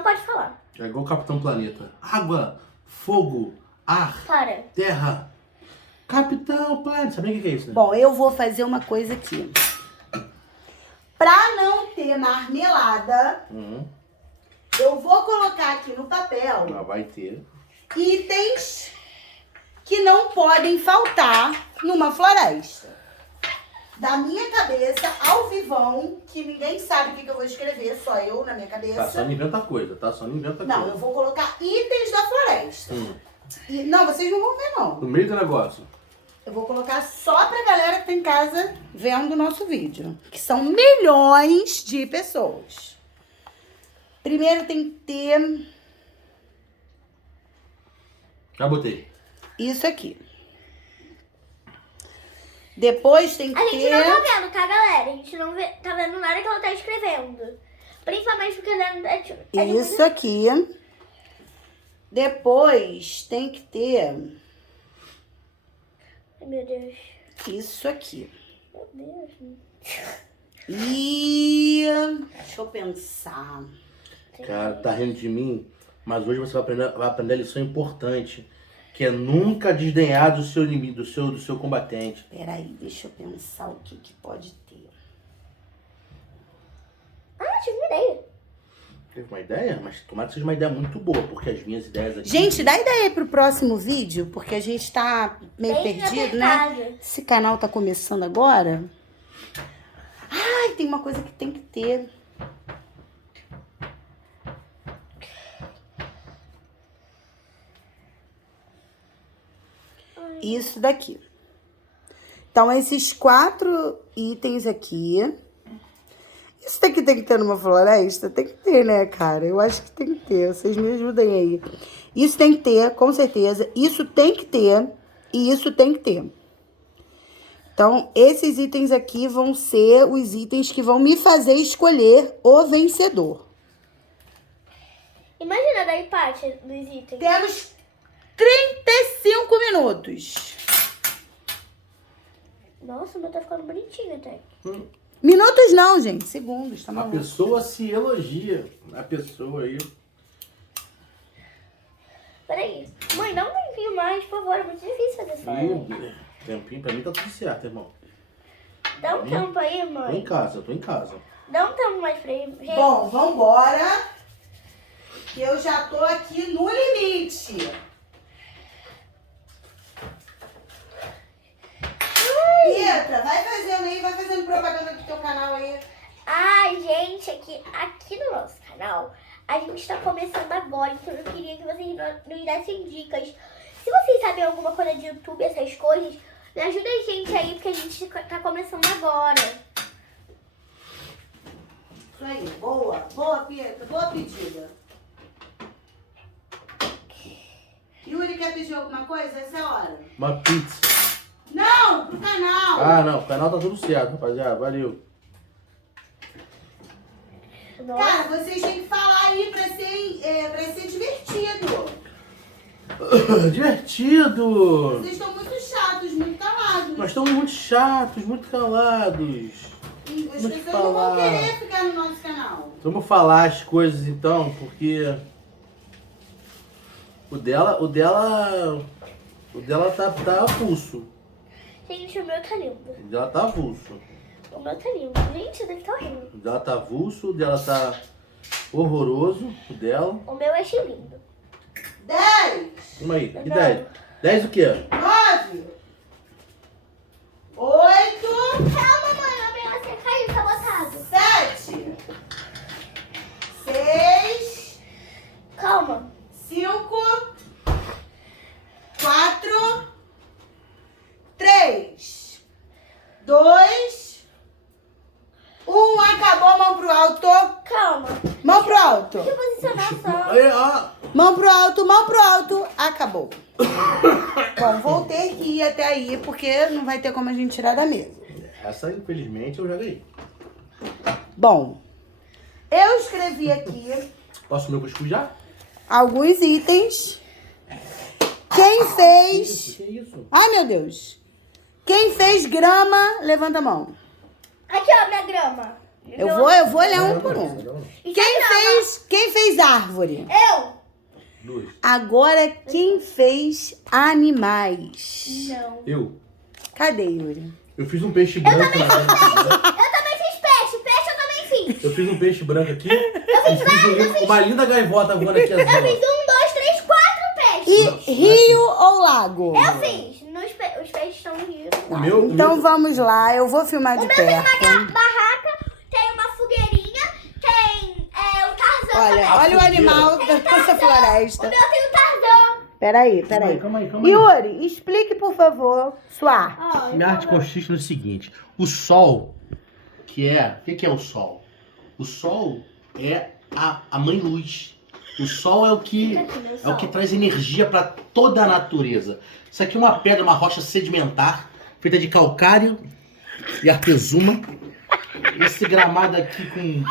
não pode falar. É igual o Capitão Planeta. Água, fogo, ar, Para. terra. Capitão Planeta. Sabe o que é isso, né? Bom, eu vou fazer uma coisa aqui. Pra não ter marmelada, eu vou colocar aqui no papel Mas vai ter. itens que não podem faltar numa floresta. Da minha cabeça, ao vivão, que ninguém sabe o que eu vou escrever, só eu na minha cabeça. Tá, só não inventa coisa, tá? Só não inventa Não, coisa. eu vou colocar itens da floresta. E, não, vocês não vão ver, não. No meio do negócio. Eu vou colocar só pra galera que tá em casa vendo o nosso vídeo. Que são milhões de pessoas. Primeiro tem que ter Já botei. isso aqui. Depois tem que A gente ter... não tá vendo, tá, galera? A gente não tá vendo nada que ela tá escrevendo. Principalmente porque ela é Isso aqui. Depois tem que ter Ai, meu Deus. isso aqui. Meu Deus. E... deixa eu pensar. Cara, tá rindo de mim, mas hoje você vai aprender a lição importante, que é nunca desdenhar do seu inimigo, do seu combatente. Peraí, deixa eu pensar o que pode ter. Ah, tive uma ideia. Teve uma ideia? Mas tomara que seja uma ideia muito boa, porque as minhas ideias aqui... Gente, dá ideia pro próximo vídeo, porque a gente tá meio Bem perdido, né? apertado. Esse canal tá começando agora. Ai, tem uma coisa que tem que ter. Isso daqui. Então, esses 4 itens aqui. Isso daqui tem que ter numa floresta? Tem que ter, né, cara? Eu acho que tem que ter. Vocês me ajudem aí. Isso tem que ter, com certeza. Isso tem que ter. E isso tem que ter. Então, esses itens aqui vão ser os itens que vão me fazer escolher o vencedor. Imagina dar empate dos itens. Temos 35 minutos. Nossa, o meu tá ficando bonitinho até. Minutos não, gente. Segundos, tá A maluco? pessoa se elogia. A pessoa aí... Peraí. Mãe, dá um tempinho mais, por favor. É muito difícil fazer isso aí. Tempinho, pra mim tá tudo certo, irmão. Dá um tempo aí, Tô em mãe. casa, tô em casa. Dá um tempo mais pra ele. Gente, Bom, vambora. Que eu já tô aqui no limite. Pietra, vai fazendo aí, vai fazendo propaganda do teu canal aí. ai, gente, aqui no nosso canal, a gente tá começando agora, então eu queria que vocês nos dessem dicas. Se vocês sabem alguma coisa de YouTube, essas coisas, me ajuda a gente aí, porque a gente tá começando agora. Isso aí, boa. Boa, Pietra, boa pedida. Yuri quer pedir alguma coisa? Essa é a hora. Uma pizza. Não, pro canal. Ah, não. O canal tá tudo certo, rapaziada. Valeu. Nossa, Cara, vocês têm que falar aí pra ser divertido. Divertido. Vocês estão muito chatos, muito calados. Nós estamos muito chatos, muito calados. E as Vamos pessoas não vão falar. querer ficar no nosso canal. Vamos falar as coisas então, porque... O dela tá avulso. gente, o meu tá lindo. O dela tá avulso. O meu tá lindo. Gente, dele tá horrível. O dela tá avulso, o dela tá horroroso, o dela. O meu eu achei lindo. 10, Vamos aí, que Não. 10? 10 o quê? 9, 8, Calma, mãe, o meu você caiu, tá botado. 7, 6, Calma. 5, 4, 3, 2, 1. Acabou, mão pro alto. Calma. Mão pro alto. Deixa eu posicionar só. Aí, ó. Mão pro alto, mão pro alto. Acabou. Bom, vou ter que ir até aí, porque não vai ter como a gente tirar da mesa. Essa, infelizmente, eu já ganhei. Bom, eu escrevi aqui Posso comer o cuscuz já? alguns itens. Quem fez... Que isso? Ai, meu Deus. Quem fez grama, levanta a mão. Aqui, ó, minha grama. Eu vou olhar um por um. Quem fez árvore? Eu? 2. Agora, quem fez animais? Não. Eu. Cadê, Yuri? Eu fiz um peixe branco. Eu também fiz peixe. Peixe eu também fiz. Eu fiz um peixe branco aqui. Eu fiz uma linda gaivota voando aqui azul. Eu fiz 1, 2, 3, 4 peixes. E rio ou lago? Eu fiz. Os peixes estão no rio. O meu, Então vamos lá, eu vou filmar de O meu tem uma perto. barraca, tem uma fogueirinha, tem o Tarzan Olha, também. olha o animal Tem o dessa Tarzan. floresta. O meu tem o Tarzan. Peraí. Calma aí. Yuri, explique, por favor, sua arte. Minha arte consiste no seguinte: o sol, o que é o sol? O sol é a mãe luz. O sol é o que traz energia para toda a natureza. Isso aqui é uma pedra, uma rocha sedimentar, feita de calcário e artesuma. Esse gramado aqui com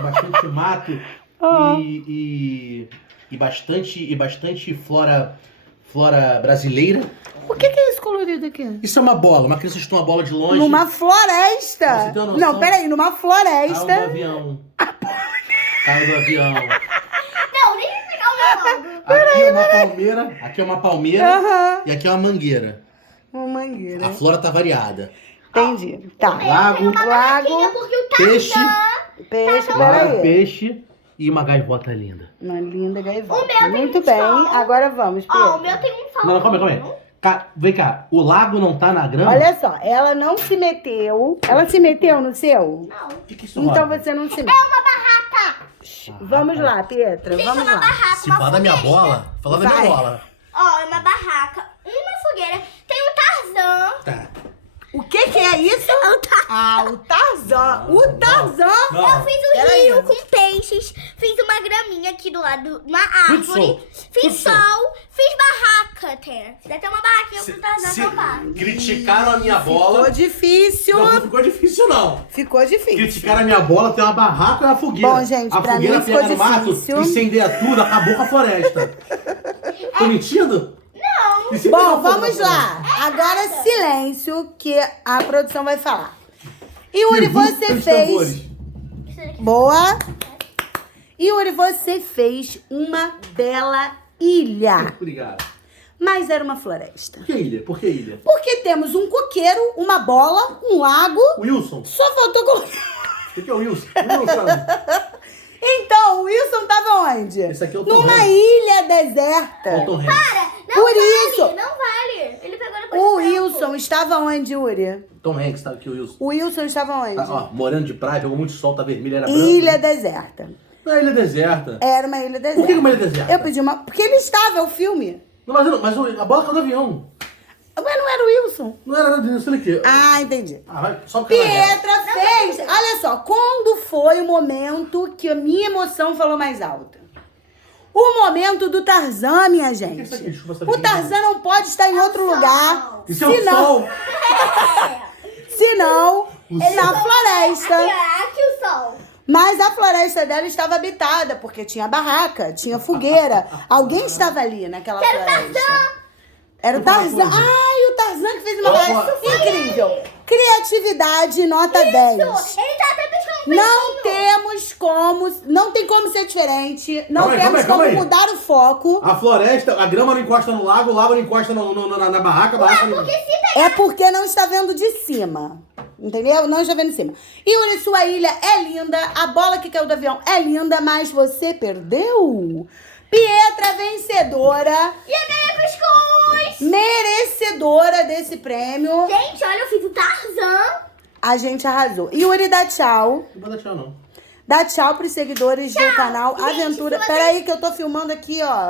bastante mato e bastante flora brasileira. O que é isso colorido aqui? Isso é uma bola. Uma criança chutou uma bola de longe. Numa floresta. Você tem uma noção? Não, peraí, numa Caiu do floresta. avião. Caiu do avião. Não, nem vou pegar o meu logo. Aqui é uma palmeira Aham. e aqui é uma mangueira. Uma mangueira. A flora tá variada. Entendi. Tá. Lago, Barraquinha, porque o peixe, Peixe, lago, peraí. peixe e uma gaivota linda. Uma linda O meu gaivota. tem Muito um bem, sol. agora vamos, Ó, o Pedro. meu tem um salto. Não, calma aí. Vem cá, o lago não tá na grama? Olha só, ela não se meteu. Ela se meteu no seu? Não. O que isso Então roda? você não se mete. Uma barraca. Vamos lá, Pietra, Isso é vamos uma lá. barraca, Se uma falar da minha fogueirinha. bola, fala da minha Vai. bola. Ó, é uma barraca, uma fogueira. Tem o Tarzan. Tá. O que é isso? Ah, o Tarzan. O Tarzan. Eu fiz um Peraí. rio com peixes, fiz uma graminha aqui do lado, uma Tudo árvore, sol. fiz Tudo sol. sol, fiz barraca até. Fiz até uma barraquinha pro Tarzan acampar. Criticaram a minha Ficou bola. difícil. Não ficou difícil, não. Ficou difícil. Criticaram a minha bola, tem uma barraca e uma fogueira. Bom, gente, a pra fogueira mim ficou pega no mato, difícil. incendeia tudo, acabou com a floresta. Tô mentindo? Não. E se Bom, pegar fogo vamos na lá. floresta? Agora silêncio que a produção vai falar. Yuri, Tributo você dos fez... tambores. Boa. Yuri, você fez uma bela ilha. Obrigado. Mas era uma floresta. Por que ilha? Por que ilha? Porque temos um coqueiro, uma bola, um lago. Wilson. Só faltou colocar... O que é o Wilson? O Wilson. Então, o Wilson tava onde? Esse aqui é o Tom Numa Hanks. ilha deserta. Olha o Tom Hanks. Não Por vale, isso. não vale. Ele pegou depois O do tempo. Wilson estava onde, Yuri? Tom Hanks, tá aqui o Wilson. O Wilson estava onde? Tá, ó, morando de praia, pegou muito sol, tá vermelho, era branco. Ilha deserta. Não é ilha deserta. Era uma ilha deserta. Por que uma ilha deserta? Eu pedi uma... Porque ele estava, é o filme. Não, mas a bola caiu do avião. Mas não era o Wilson. Não era nada disso aqui. Ah, entendi. Ah, vai, só porque ela é. Pietra fez... Olha só, quando foi o momento que a minha emoção falou mais alta? O momento do Tarzan, minha gente. isso aqui? Deixa eu ver O Tarzan não pode estar em outro lugar. Isso é o sol. Senão, na floresta. Aqui o sol. Mas a floresta dela estava habitada, porque tinha barraca, tinha fogueira. Alguém estava ali naquela floresta. Era o Tarzan. Ai, o Tarzan que fez uma barraca. Incrível. Criatividade, nota 10. Ele tá até pescando um Não peixinho. não tem como ser diferente. Não Calma aí, temos calma aí, como calma aí. mudar o foco. A floresta, a grama não encosta no lago, o lago não encosta na barraca, a barraca não... Porque se pegar... É porque não está vendo de cima. Entendeu? Não está vendo de cima. Yuri, sua ilha é linda. A bola que caiu do avião é linda, mas você perdeu. Pietra vencedora. E a ganhei cuscuz. Merecedora desse prêmio. Gente, olha, eu fiz o Tarzan. A gente arrasou. Yuri, dá tchau. Não vou dar tchau, não. Dá tchau pros seguidores do canal Gente, Aventura. se você- Peraí que eu tô filmando aqui, ó.